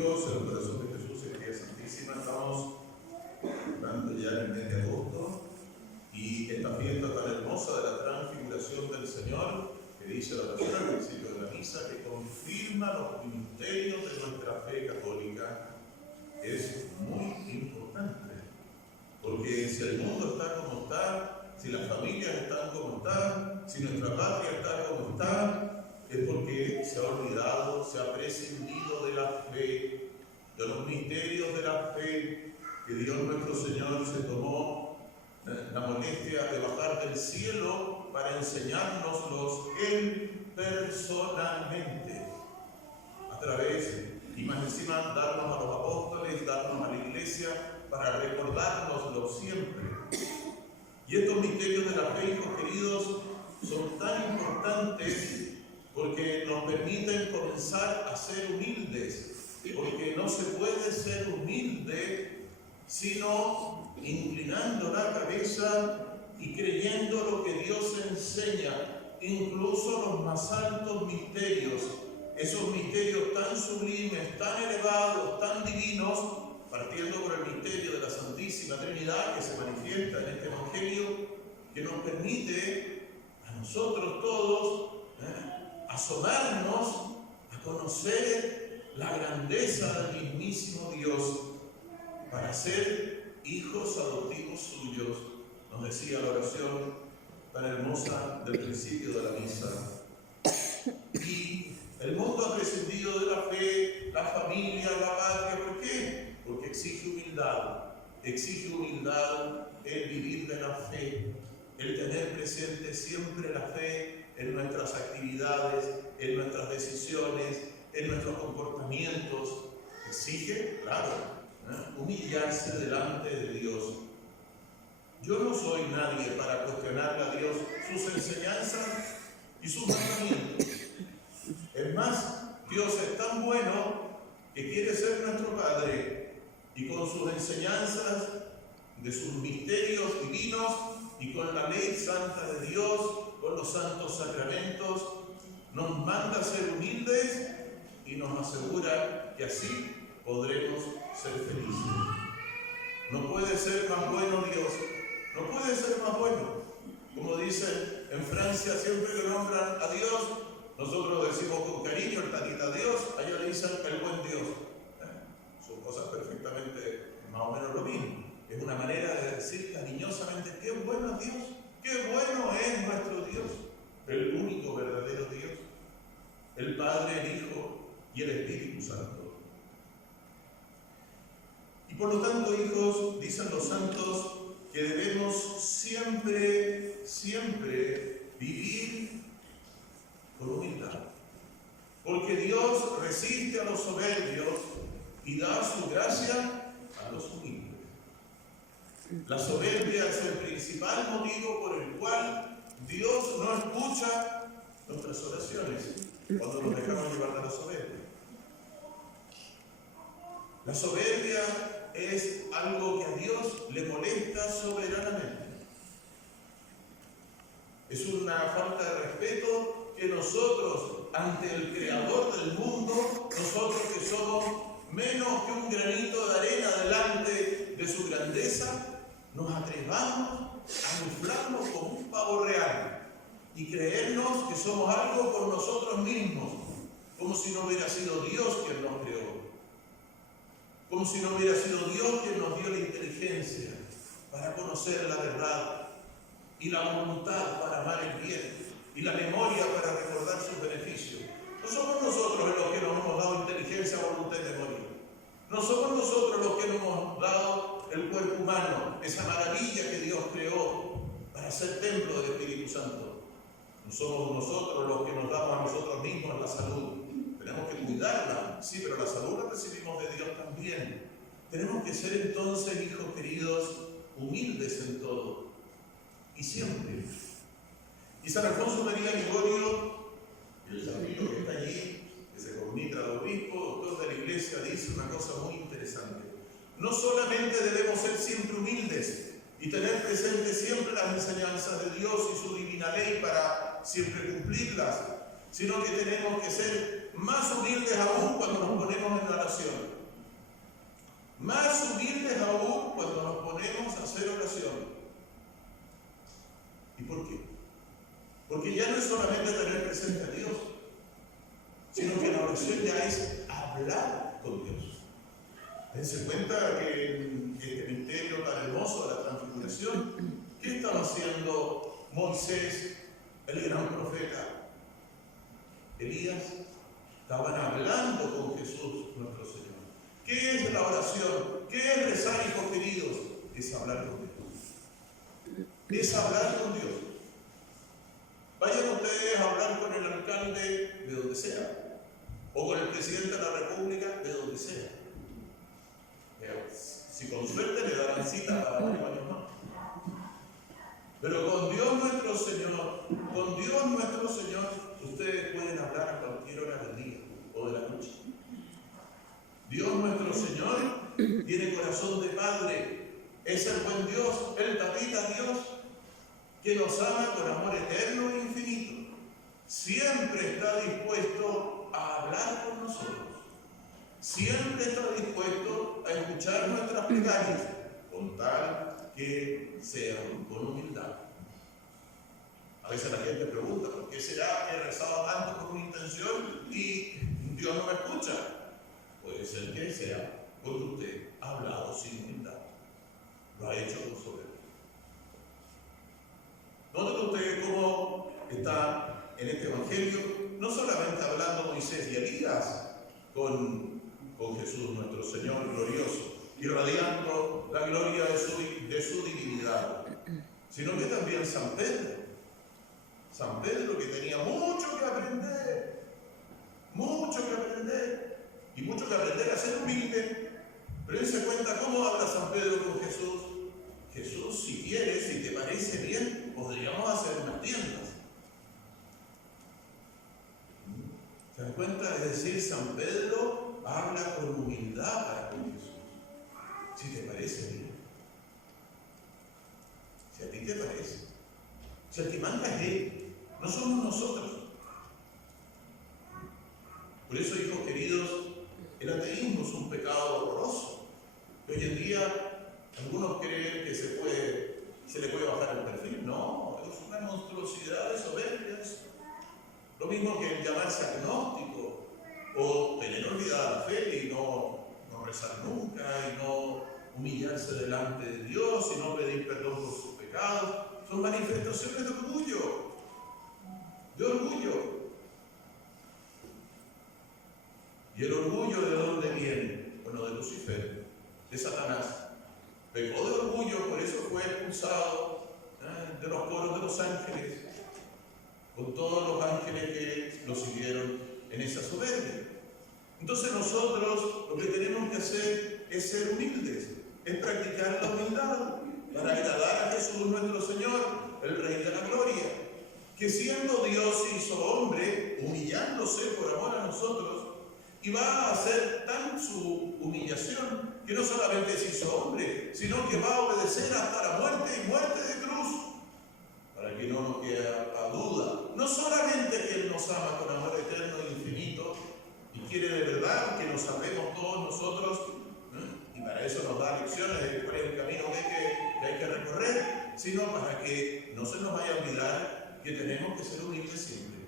hijos, el corazón de Jesús en María Santísima, estamos entrando ya en el mes de agosto y esta fiesta tan hermosa de la transfiguración del Señor, que dice la oración al principio de la misa, que confirma los ministerios de nuestra fe católica, es muy importante. Porque si el mundo está como está, si las familias están como están, si nuestra patria está como está, es porque se ha olvidado, se ha prescindido de la fe, de los misterios de la fe, que Dios nuestro Señor se tomó la molestia de bajar del cielo para enseñárnoslos Él personalmente, a través, y más encima, darnos a los apóstoles, darnos a la iglesia, para recordárnoslo siempre. Y estos misterios de la fe, hijos queridos, son tan importantes porque nos permiten comenzar a ser humildes, porque no se puede ser humilde sino inclinando la cabeza y creyendo lo que Dios enseña, incluso los más altos misterios, esos misterios tan sublimes, tan elevados, tan divinos, partiendo por el misterio de la Santísima Trinidad que se manifiesta en este Evangelio, que nos permite a nosotros todos asomarnos a conocer la grandeza del mismísimo Dios para ser hijos adoptivos suyos, nos decía la oración tan hermosa del principio de la misa. Y el mundo ha prescindido de la fe, la familia, la patria. ¿Por qué? Porque exige humildad el vivir de la fe, el tener presente siempre la fe en nuestras actividades, en nuestras decisiones, en nuestros comportamientos. Exige, claro, humillarse delante de Dios. Yo no soy nadie para cuestionarle a Dios sus enseñanzas y sus mandamientos. Es más, Dios es tan bueno que quiere ser nuestro Padre y con sus enseñanzas de sus misterios divinos y con la ley santa de Dios, con los santos sacramentos, nos manda a ser humildes y nos asegura que así podremos ser felices. No puede ser más bueno Dios, no puede ser más bueno. Como dicen en Francia, siempre que nombran a Dios, nosotros decimos con cariño el tatita Dios, allá le dicen el buen Dios. Son cosas perfectamente más o menos lo mismo. Es una manera de decir cariñosamente, qué bueno es Dios, qué bueno es nuestro Dios, el único verdadero Dios, el Padre, el Hijo y el Espíritu Santo. Y por lo tanto, hijos, dicen los santos, que debemos siempre vivir con humildad. Porque Dios resiste a los soberbios y da su gracia a los humildes. La soberbia es el principal motivo por el cual Dios no escucha nuestras oraciones cuando nos dejamos llevar de la soberbia. La soberbia es algo que a Dios le molesta soberanamente. Es una falta de respeto que nosotros, ante el Creador del mundo, nosotros que somos menos que un granito de arena delante de su grandeza, nos atrevamos a inflarnos como un pavo real y creernos que somos algo por nosotros mismos, como si no hubiera sido Dios quien nos creó, como si no hubiera sido Dios quien nos dio la inteligencia para conocer la verdad y la voluntad para amar el bien y la memoria para recordar sus beneficios. No somos nosotros los que nos hemos dado inteligencia, voluntad y memoria. No somos nosotros los que nos hemos dado el cuerpo humano, esa maravilla que Dios creó para ser templo del Espíritu Santo. No somos nosotros los que nos damos a nosotros mismos la salud. Tenemos que cuidarla, sí, pero la salud la recibimos de Dios también. Tenemos que ser entonces, hijos queridos, humildes en todo y siempre. Y San Alfonso María Ligorio, el amigo que está allí, que se comunica al obispo, doctor de la iglesia, dice una cosa muy interesante. No solamente debemos ser siempre humildes y tener presente siempre las enseñanzas de Dios y su divina ley para siempre cumplirlas, sino que tenemos que ser más humildes aún cuando nos ponemos en oración. Más humildes aún cuando nos ponemos a hacer oración. ¿Y por qué? Porque ya no es solamente tener presente a Dios, sino que la oración ya es hablar con Dios. Dense cuenta que en este misterio tan hermoso de la transfiguración, ¿qué estaba haciendo Moisés, el gran profeta? Elías, estaban hablando con Jesús, nuestro Señor. ¿Qué es la oración? ¿Qué es rezar, hijos queridos? Es hablar con Dios. Es hablar con Dios. Vayan ustedes a hablar con el alcalde de donde sea, o con el presidente de la República de donde sea. Si con suerte le darán cita para varios años más. Pero con Dios nuestro Señor, ustedes pueden hablar a cualquier hora del día o de la noche. Dios nuestro Señor tiene corazón de Padre, es el buen Dios, el tatita Dios, que nos ama con amor eterno e infinito. Siempre está dispuesto a hablar con nosotros. Siempre está dispuesto a escuchar nuestras plegarias, con tal que sean con humildad. A veces la gente pregunta, ¿por qué será que he rezado tanto con una intención y Dios no me escucha? Puede ser que sea porque usted ha hablado sin humildad. Lo ha hecho con soberbia. Noten ustedes cómo está en este Evangelio, no solamente hablando Moisés y Elías con Jesús nuestro Señor glorioso, irradiando la gloria de su divinidad, sino que también San Pedro. San Pedro, que tenía mucho que aprender y mucho que aprender a ser humilde, pero él se cuenta cómo habla San Pedro con Jesús. Jesús, si quieres, si te parece bien, podríamos hacer unas tiendas. ¿Se dan cuenta? Es decir, San Pedro habla con humildad para con Jesús. Si te parece bien. Si a ti te parece. Si el que manda es Él, no somos nosotros. Por eso, hijos queridos, el ateísmo es un pecado horroroso. Que hoy en día algunos creen que se le puede bajar el perfil. No, es una monstruosidad de soberbias. Lo mismo que el llamarse agnóstico o tener olvidada la fe y no rezar nunca y no humillarse delante de Dios y no pedir perdón por sus pecados. Son manifestaciones de orgullo. ¿Y el orgullo de dónde viene? Bueno, de Lucifer, de Satanás. Pecó de orgullo, por eso fue expulsado de los coros de los ángeles, con todos los ángeles que lo siguieron en esa soberbia. Entonces nosotros lo que tenemos que hacer es ser humildes, es practicar la humildad para agradar a Jesús nuestro Señor, el Rey de la Gloria, que siendo Dios se hizo hombre, humillándose por amor a nosotros, y va a hacer tan su humillación que no solamente se hizo hombre, sino que va a obedecer hasta la muerte y muerte de cruz, para que no nos quede a duda. No solamente que Él nos ama con amor eterno e infinito y quiere de verdad que nos amemos todos nosotros, y para eso nos da lecciones de cuál es el camino que hay que recorrer, sino para que no se nos vaya a olvidar que tenemos que ser humildes siempre.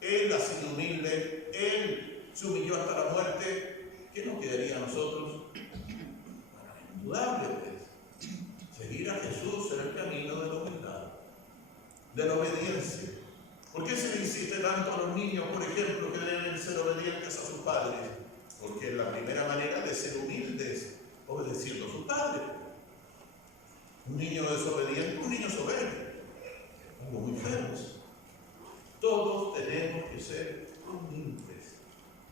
Él ha sido humilde, Él se humilló hasta la muerte. ¿Qué nos quedaría a nosotros? Bueno, indudable, seguir a Jesús en el camino de la humildad, de la obediencia. ¿Por qué se le insiste tanto a los niños, por ejemplo, que deben ser obedientes a sus padres? Porque es la primera manera de ser humildes, obedeciendo a sus padres. Un niño desobediente, un niño soberbio, algo muy feo. Todos tenemos que ser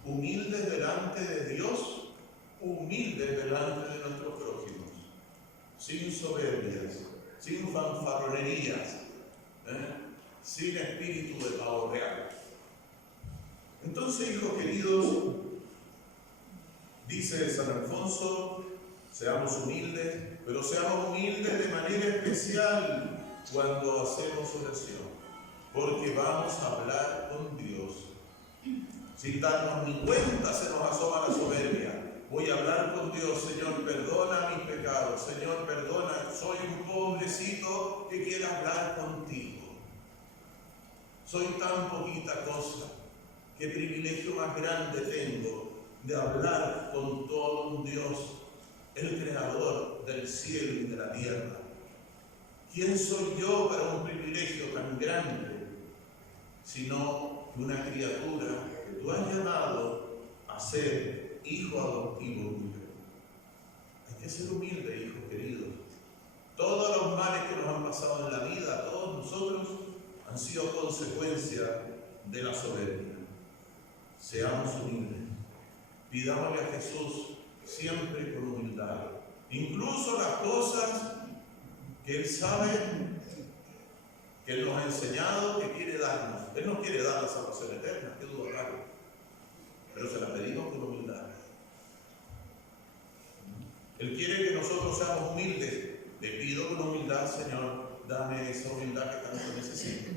humildes delante de Dios, humildes delante de nuestros prójimos, sin soberbias, sin fanfarronerías, sin espíritu de pavo real. Entonces, hijos queridos, dice San Alfonso, seamos humildes, pero seamos humildes de manera especial cuando hacemos oración, porque vamos a hablar con Dios. Sin darnos ni cuenta se nos asoma la soberbia. Voy a hablar con Dios. Señor, perdona mis pecados. Señor, perdona. Soy un pobrecito que quiere hablar contigo. Soy tan poquita cosa. Qué privilegio más grande tengo de hablar con todo un Dios, el creador del cielo y de la tierra. ¿Quién soy yo para un privilegio tan grande, sino una criatura que tú has llamado a ser hijo adoptivo tuyo? Hay que ser humilde, hijos queridos. Todos los males que nos han pasado en la vida, a todos nosotros, han sido consecuencia de la soberbia. Seamos humildes. Pidámosle a Jesús siempre con humildad. Incluso las cosas que Él sabe, que Él nos ha enseñado, que quiere darnos. Él nos quiere dar la salvación eterna, qué duda cabe. Pero se la pedimos con humildad. Él quiere que nosotros seamos humildes. Le pido con humildad, Señor, dame esa humildad que tanto necesito.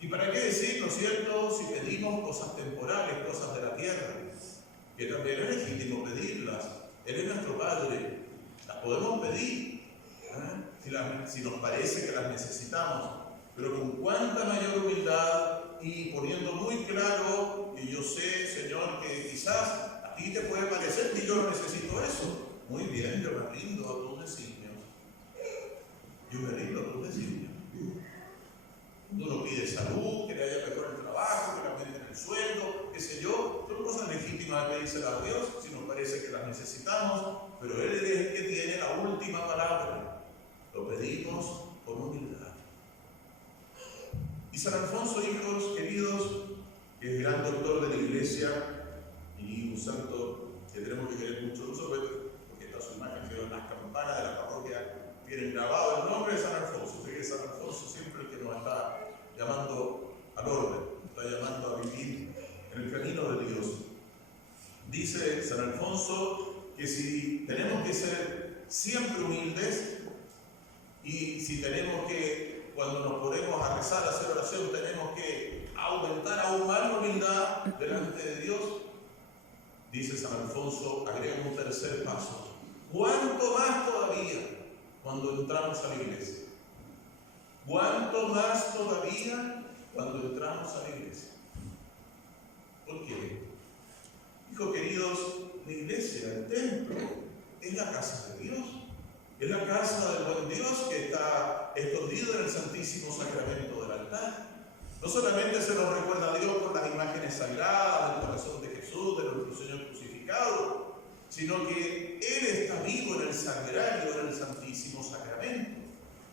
¿Y para qué decir, no es cierto, si pedimos cosas temporales, cosas de la tierra, que también es legítimo pedirlas? Él es nuestro Padre, las podemos pedir, si nos parece que las necesitamos, pero con cuánta mayor humildad y poniendo muy claro que yo sé, Señor, que quizás a ti te puede parecer que yo no necesito eso. Muy bien, yo me rindo a tus designios. Yo me rindo a tus designios. Uno pide salud, que le haya mejor el trabajo, que le aumenten el sueldo, qué sé yo. Son cosas legítimas de pedírselas a Dios si nos parece que las necesitamos, pero Él es el que tiene la última palabra. Lo pedimos con humildad. Y San Alfonso, hijos queridos, que es gran doctor de la Iglesia y un santo que tenemos que querer mucho nosotros, porque está su imagen que en las campanas de la parroquia tienen grabado el nombre de San Alfonso. Usted que es San Alfonso siempre el que nos está llamando al orden, está llamando a vivir en el camino de Dios. Dice San Alfonso que si tenemos que ser siempre humildes y si tenemos que, cuando nos ponemos a rezar, a hacer oración, tenemos que aumentar aún más la humildad delante de Dios, dice San Alfonso, agrega un tercer paso. ¿Cuánto más todavía cuando entramos a la iglesia? ¿Cuánto más todavía cuando entramos a la iglesia? ¿Por qué? Hijos queridos, la iglesia, el templo, es la casa de Dios. Es la casa del buen Dios que está escondido en el Santísimo Sacramento del altar. No solamente se nos recuerda a Dios por las imágenes sagradas del corazón de Jesús, de nuestro Señor crucificado, sino que Él está vivo en el sagrario, en el Santísimo Sacramento.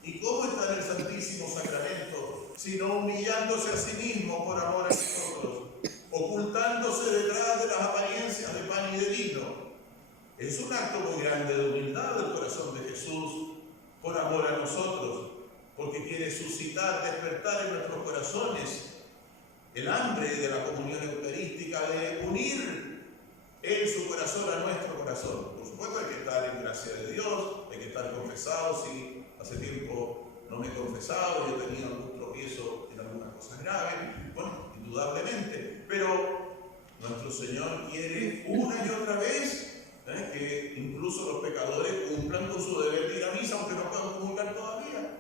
¿Y cómo está en el Santísimo Sacramento? Sino humillándose a sí mismo por amor a nosotros, ocultándose detrás de las apariencias de pan y de vino. Es un acto muy grande de humildad del corazón de Jesús por amor a nosotros, porque quiere suscitar, despertar en nuestros corazones el hambre de la comunión eucarística, de unir en su corazón a nuestro corazón. Por supuesto hay que estar en gracia de Dios, hay que estar confesados. Si hace tiempo no me he confesado, yo he tenido algún tropiezo en algunas cosas graves, bueno, indudablemente, pero nuestro Señor quiere una y otra vez que incluso los pecadores cumplan con su deber de ir a misa, aunque no puedan comulgar todavía.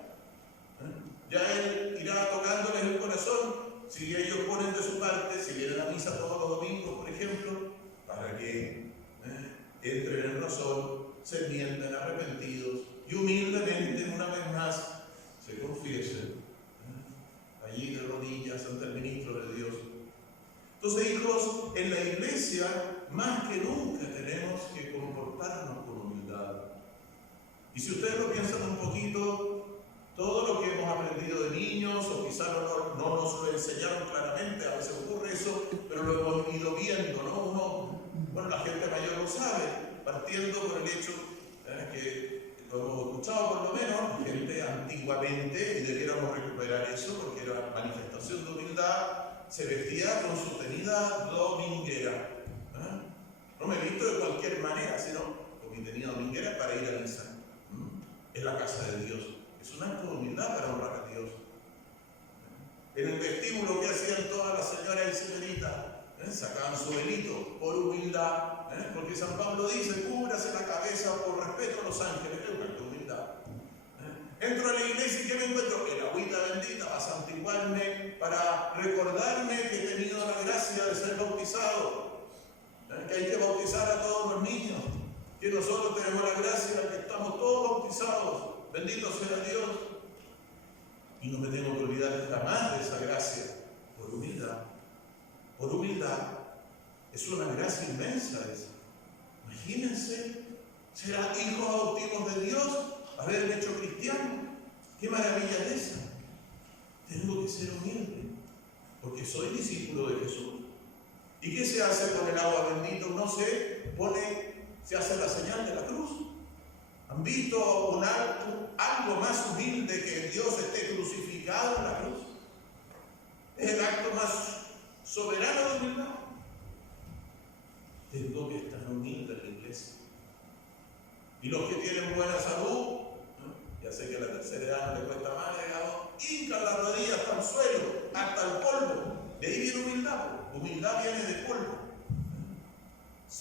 Ya Él irá tocándoles el corazón si ellos ponen de su parte, si vienen a misa todos los domingos, por ejemplo, para que entren en razón, se mientan arrepentidos y humildemente, una vez más, se confiesen allí de rodillas ante el ministro de Dios. Entonces, hijos, en la iglesia, más que nunca tenemos que comportarnos con humildad. Y si ustedes lo piensan un poquito, todo lo que hemos aprendido de niños, o quizás no nos lo enseñaron claramente, a veces ocurre eso, pero lo hemos ido viendo, ¿no? Bueno, la gente mayor lo sabe, partiendo por el hecho que lo hemos escuchado por lo menos, gente antiguamente, y debiéramos recuperar eso porque era manifestación de humildad, se vestía con su tenida dominguera. No me he visto de cualquier manera, sino con mi tenida dominguera para ir a misa. Es la casa de Dios. Es un acto de humildad para honrar a Dios. En el vestíbulo que hacían todas las señoras y señoritas, sacaban su velito por humildad, porque San Pablo dice, cúbrase la cabeza por respeto a los ángeles, es un acto de humildad. Entro a la iglesia y ¿qué me encuentro? El agüita bendita para santiguarme, para recordarme que he tenido la gracia de ser bautizado, que hay que bautizar a todos los niños, que nosotros tenemos la gracia de que estamos todos bautizados, bendito sea Dios, y no me tengo que olvidar jamás de esa gracia, por humildad. Por humildad, es una gracia inmensa esa. Imagínense, ser hijos adoptivos de Dios, haberme hecho cristiano. ¿Qué maravilla es esa? Tengo que ser humilde, porque soy discípulo de Jesús. ¿Y qué se hace con el agua bendita? Uno se hace la señal de la cruz. ¿Han visto algo más humilde que Dios esté crucificado en la cruz? Es el acto más soberano de humildad. Tengo que estar humilde en la iglesia. Y los que tienen buena salud, ya sé que a la tercera edad no le cuesta más, hincan las rodillas hasta el suelo, hasta el polvo. De ahí viene humildad. Humildad viene de polvo.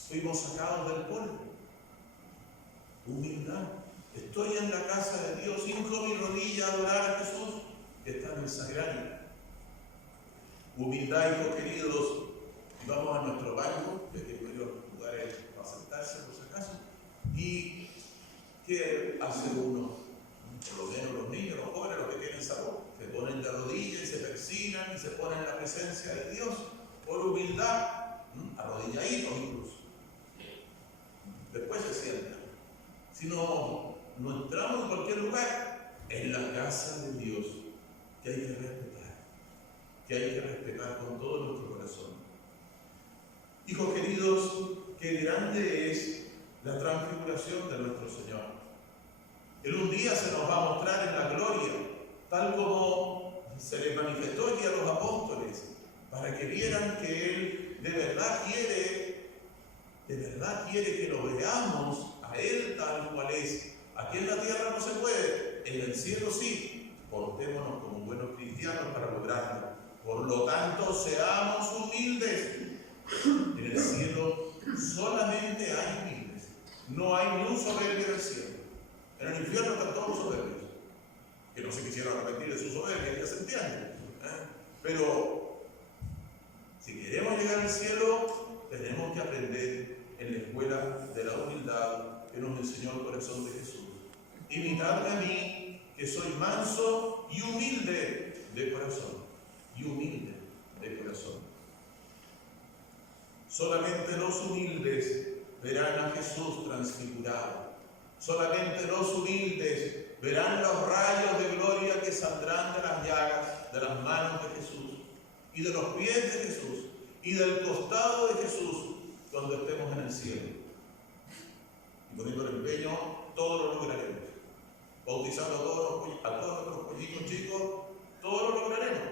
Fuimos sacados del polvo. Humildad. Estoy en la casa de Dios, hinco mi rodilla a adorar a Jesús, que está en el sagrario. Humildad, hijos queridos, y vamos a nuestro banco, que hay varios lugares para sentarse por si acaso, y ¿qué hace uno? Por lo menos los niños, los jóvenes, los que tienen salud, se ponen de rodillas y se persignan y se ponen en la presencia de Dios, por humildad, arrodilladitos incluso. Después se sientan. Si no entramos en cualquier lugar, en la casa de Dios, que hay que respetar con todo nuestro corazón. Hijos queridos, qué grande es la transfiguración de nuestro Señor. Él un día se nos va a mostrar en la gloria, tal como se les manifestó aquí a los apóstoles, para que vieran que Él de verdad quiere que lo veamos a Él tal cual es. Aquí en la tierra no se puede, en el cielo sí. Portémonos como buenos cristianos para lograrlo. Por lo tanto, seamos humildes. En el cielo solamente hay humildes. No hay ni un soberbio en el cielo. En el infierno están todos los soberbios, que no se quisieran arrepentir de su soberbia, ya se entiende. Pero si queremos llegar al cielo, tenemos que aprender en la escuela de la humildad que nos enseñó el corazón de Jesús. Imitadme a mí, que soy manso y humilde de corazón. Solamente los humildes verán a Jesús transfigurado. Solamente los humildes verán los rayos de gloria que saldrán de las llagas, de las manos de Jesús, y de los pies de Jesús, y del costado de Jesús, cuando estemos en el cielo. Y poniendo el empeño, todo lo lograremos. Bautizando a todos nuestros pollitos chicos, todo lo lograremos.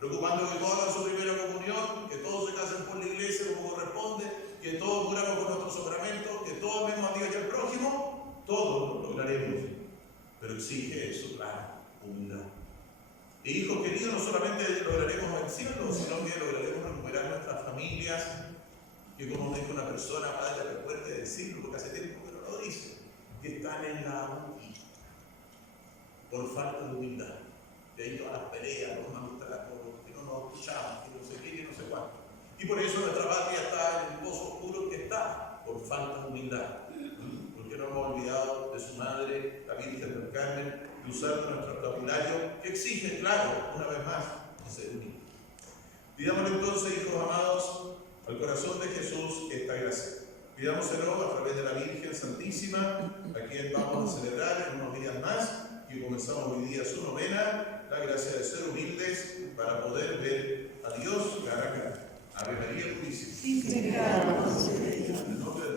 Preocupando que todos hagan su primera comunión, que todos se casen por la iglesia como corresponde, que todos muramos con nuestros sacramentos, que todos vemos a Dios y al prójimo, todo lo lograremos. Pero exige eso, claro, humildad. Y hijos queridos, no solamente lograremos el cielo, sino que lograremos recuperar nuestras familias, que como me dijo una persona, padre, recuerde decirlo, porque hace tiempo que no lo dice, que están en la humildad, por falta de humildad. De ahí todas las peleas, los maltratos, que no nos escuchamos, que no sé qué, que no sé cuánto. Y por eso nuestra patria está en el pozo oscuro que está, por falta de humildad. Porque no hemos olvidado de su madre, la Virgen del Carmen, y usar nuestro vocabulario que exige, claro, una vez más, ser humilde. Pidámosle entonces, hijos amados, al corazón de Jesús esta gracia. Pidámoselo a través de la Virgen Santísima, a quien vamos a celebrar en unos días más, y comenzamos hoy día su novena, la gracia de ser humildes para poder ver a Dios cara a cara. Ave María Purísima. En el nombre de